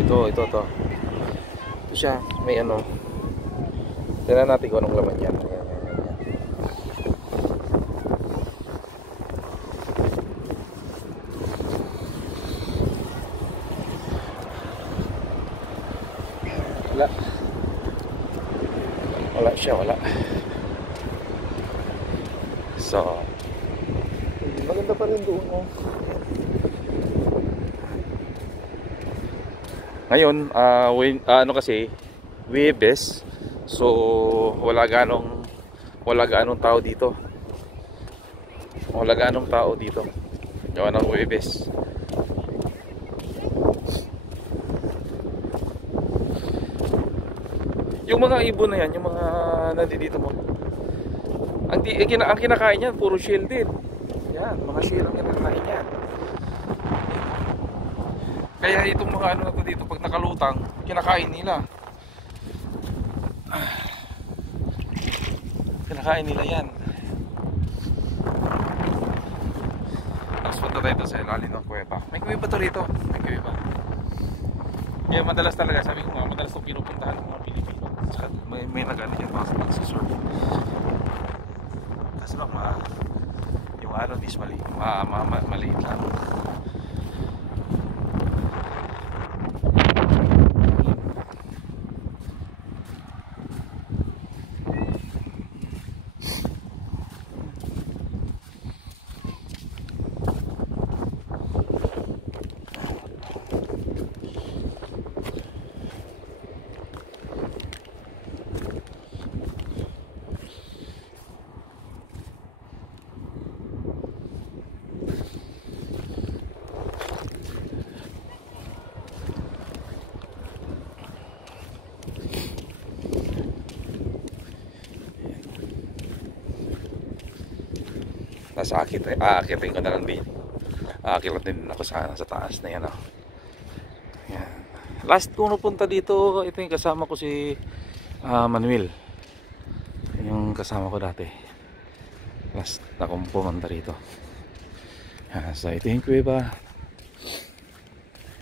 ito. Ito siya, may ano. Tignan natin kung anong laman yan. Ayan. Wala siya, wala. So, maganda pa rin doon, oh. Ngayon, ano kasi, Huwebes. So, wala ganong tao dito. Wala ganong tao dito. Gawa ng Huwebes. Yung mga ibon na yan, yung mga nandito mo, ang kinakain yan, puro shell din. Yan, mga shell ang kinakain yan. Kaya itong mga ano na to dito, pag nakalutang, kinakain nila. Kinakain nila yan. Tapos punta tayo sa ilalim ng kuweba. May kuweba to rito. May kuweba. Kaya madalas talaga, sabi ko nga, madalas itong pinupuntahan ng mga Pilipino. May nag-ano dyan, mga magsusurf. Kasi lang, yung araw is maliit lang. Tapos aakitin ko na lang din. Aakitin din ako sa taas na yan, oh. Yan. Last ko punta dito, ito yung kasama ko si Manuel. Yung kasama ko dati. Last na kong pumunta rito. Yan. So ito yung kuweba.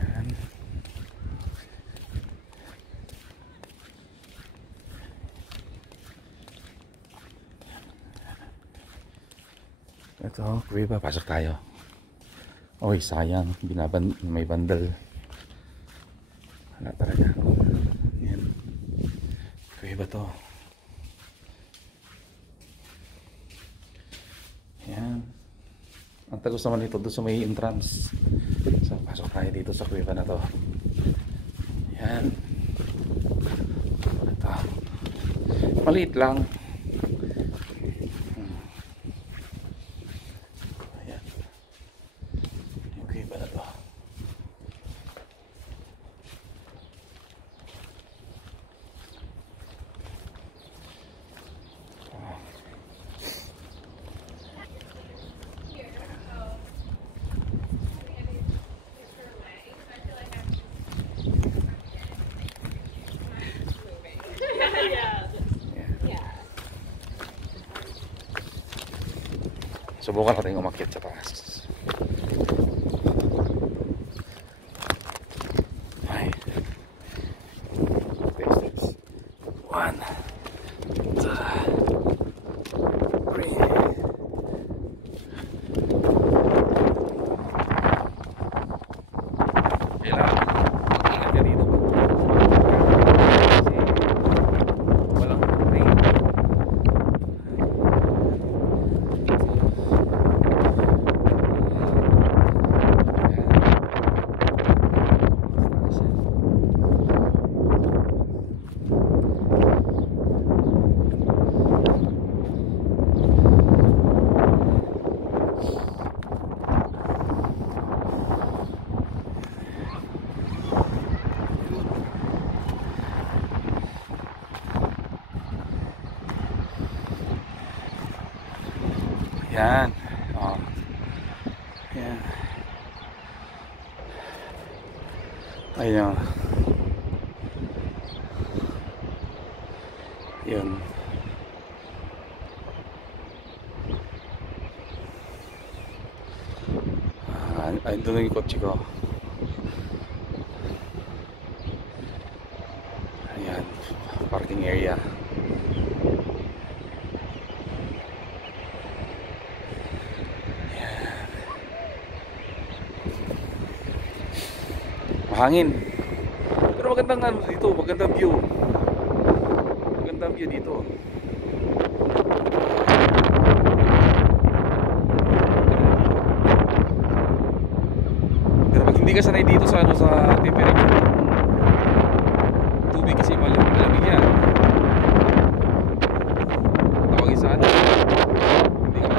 Yan. Ito, kuweba, pasok tayo. Oy, sayang, may bandal. Wala talaga. Yan. Kuweba to. Yan. Ang tagos naman ito doon sa may entrance. So, pasok tayo dito sa kuweba na to. Yan. Ito. Maliit lang. Subukan natin umakyat sa taas. Ay. This. 1, 2, 3. Kailangan mag-ingat ka dito. Kasi walang rain. Yan. Oh. Yan. Ayun. Yun. Ay, doon yung kotse ko. parking area. Mahangin. Pero magandang ano dito, magandang view. Magandang view dito. Pero pag hindi ka sanay dito sa ano, sa temperature tubig, kasi malamig yan. Tawagin sa ano, hindi ka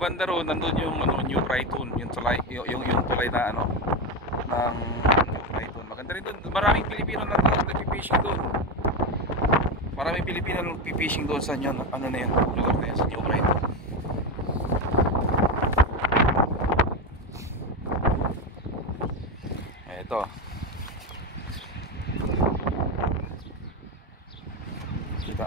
banda roon, nandun yung ano, New Brighton, yung tulay, yung tulay na ano ng New Brighton. Maganda rin doon. Maraming Pilipino na nagpi-fishing doon. Maraming Pilipino na nagpi-fishing doon sa ano na yun, lugar na yun, sa New Brighton. Ito. Kita.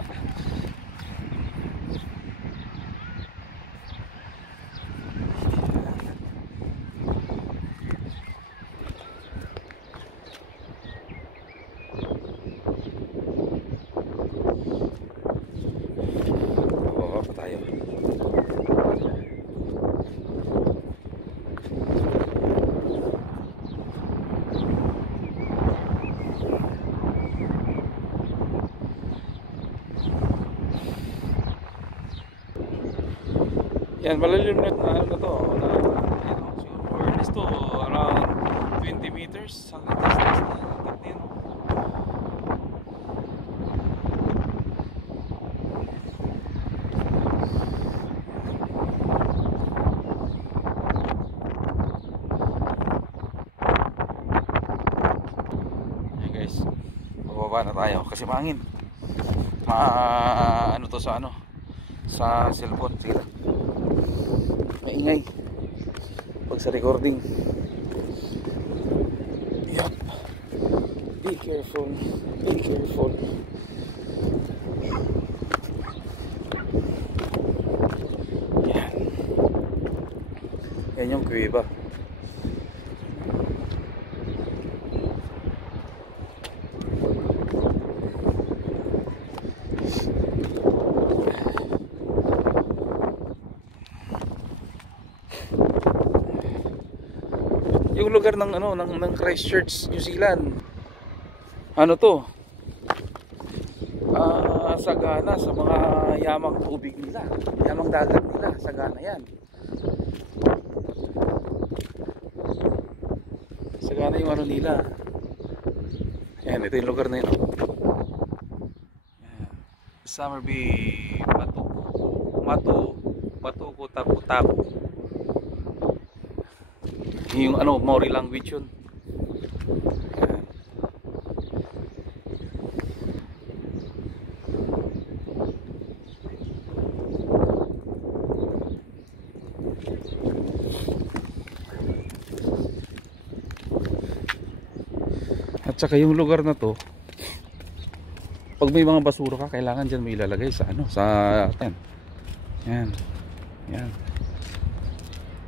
Yan, malalim na ano na to, na siguro at least to around 20 meters ang distance na yan. Yan guys, bababa na tayo kasi mahangin. Ano to sa ano, sa cellphone, sige lang. Maingay pag sa recording. Yup. Be careful. Be careful. Yan. Yan yung kuweba. Yung lugar ng ano ng Christchurch, New Zealand. Ano to? Sagana sa mga yamang tubig nila, yamang dagat nila, sagana 'yan. Sagana yung ano nila. Yan, ito yung lugar na yun. Yan. Summerbee Matuko Taku. Yung ano, Maori language yun. At saka yung lugar na to, pag may mga basura ka, kailangan dyan mo ilalagay sa ano, sa atin. Yan. Yan.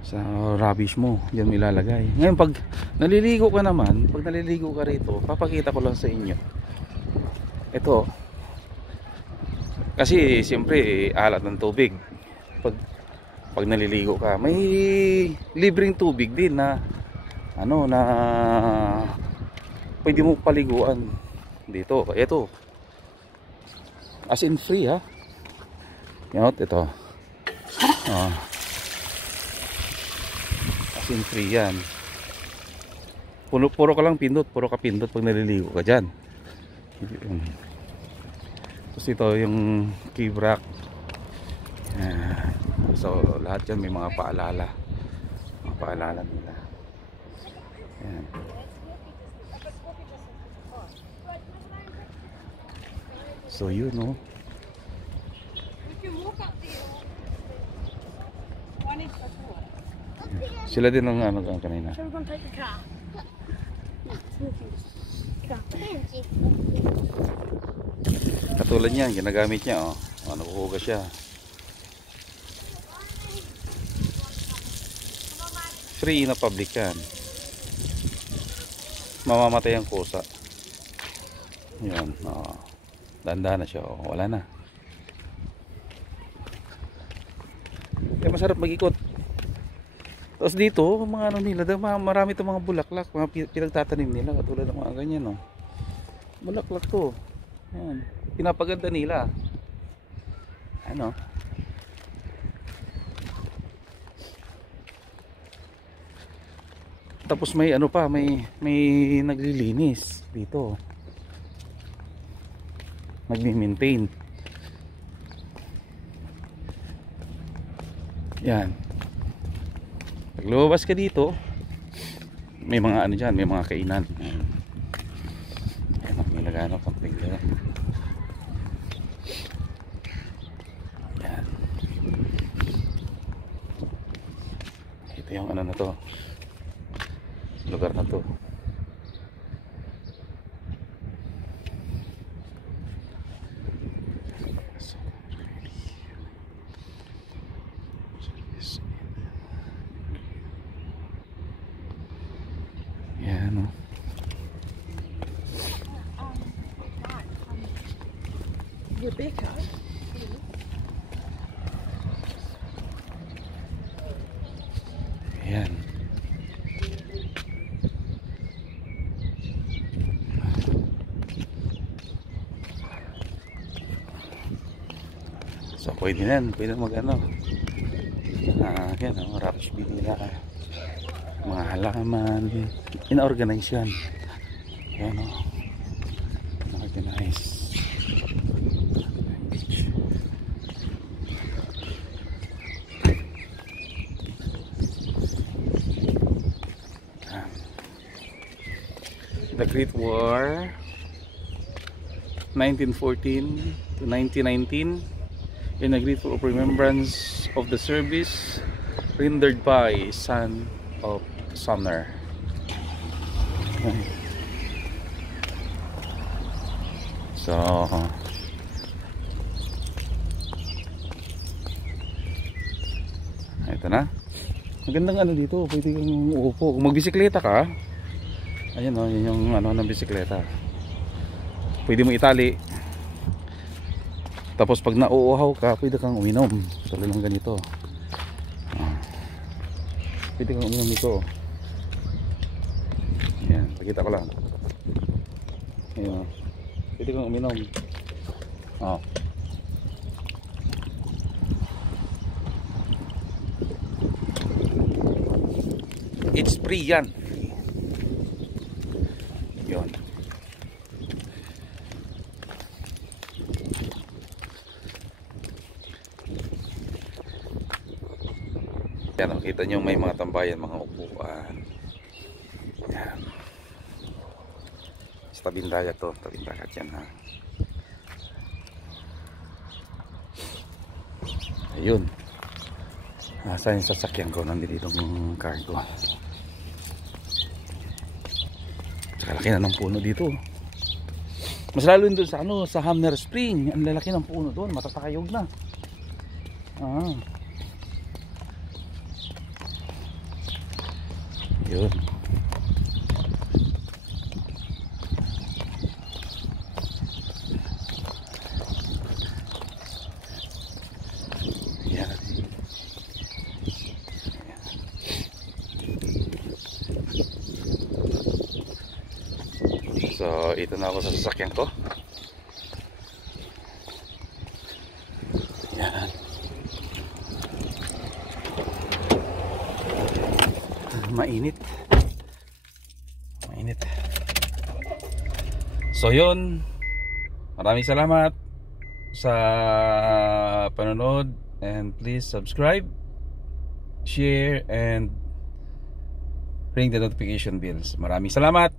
Sa rubbish mo, diyan mo ilalagay. Ngayon pag naliligo ka naman, pag naliligo ka rito, papakita ko lang sa inyo. Ito. Kasi siyempre alat ng tubig. Pag naliligo ka, may libreng tubig din na ano na pwede mo paliguan dito. Ito. As in free ha. Yan, ito. Oh. In free yan. Puro ka lang pindot, puro ka pindot pag naliligo ka dyan. Tapos ito yung kibrak. So lahat yan may mga paalala. Mga paalala nila. Yan. So yun no. Sila din ang ano kanina. So we're going to take the car. Katulad niyan, ginagamit niya, oh. Oh, nakuhugas siya. Free na public yan. Mamamatay ang kusa. Yan, oh. Dahan-dahan na siya, oh. Wala na. Kaya masarap mag-ikot. Tapos dito, mga ano nila, marami itong mga bulaklak, mga pinagtatanim nila, katulad ng mga ganyan, oh. Bulaklak to. Yan. Pinapaganda nila. Ano? Tapos may ano pa, may naglilinis dito. Nagmi-maintain. Yan. Pag lumabas ka dito, may mga ano diyan, may mga kainan. Ayan, may nagano camping dyan. Yan. Ito yung ano na to. Lugar na to. Yan, no. Rebecca. Yan. So pwede na mag ano. Yan, rubbish bin nila. Mga halaman, in-organize yan. Yan, o. Organize. The Great War 1914 to 1919 in a grateful of remembrance of the service rendered by son of Sumner. So ito na. Magandang ano dito, pwede kang uupo. Kung magbisikleta ka, ayan o, yun yung ano ng bisikleta. Pwede mo itali. Tapos pag nauuhaw ka, pwede kang uminom. Tulad ng ganito. Pwede kang uminom nito. Ayan, pakita ko lang. Ayan, pwede kang uminom. Oh. It's free yan. Yun. Yan, nakita nyo may mga tambayan, mga upuan. Yan. Sa tabing dagat to, tabing dagat yan, ha. Ayun. Saan yung sasakyan ko? Nandito yung car ko. Tsaka laki na ng puno dito. Mas lalo doon sa ano, sa Hamner Spring. Ang lalaki ng puno doon, matatayog na. Yun. Yan. So ito na ako sa sasakyan ko. Yan. Mainit. Mainit. So yun, maraming salamat sa panonood, and please subscribe, share, and ring the notification bells. Maraming salamat.